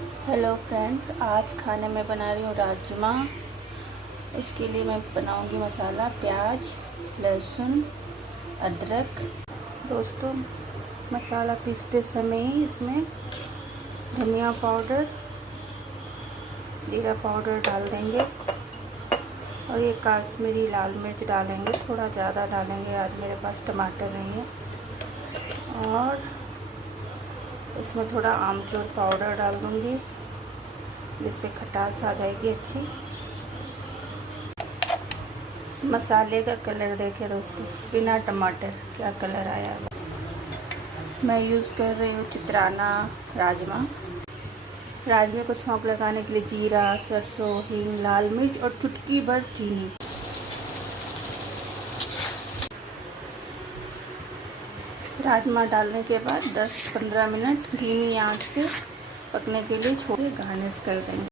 Hello friends, आज खाने में बना रही हूँ राजमा। उसके लिए मैं बनाऊँगी मसाला प्याज, लहसुन, अदरक। दोस्तों, मसाला पीसते समय ही इसमें धनिया पाउडर, जीरा पाउडर डाल देंगे और ये काश्मीरी लाल मिर्च डालेंगे। थोड़ा ज़्यादा डालेंगे, आज मेरे पास टमाटर नहीं है। और इसमें थोड़ा आमचूर पाउडर डाल दूँगी, जिससे खटास आ जाएगी अच्छी। मसाले का कलर देखें दोस्तों, बिना टमाटर क्या कलर आया। मैं यूज़ कर रही हूँ चित्राना राजमा। राजमे को छौंक लगाने के लिए जीरा, सरसों, हींग, लाल मिर्च और चुटकी भर चीनी। राजमा डालने के बाद 10-15 मिनट धीमी आंच पे पकने के लिए छोड़ के गार्निश कर देंगे।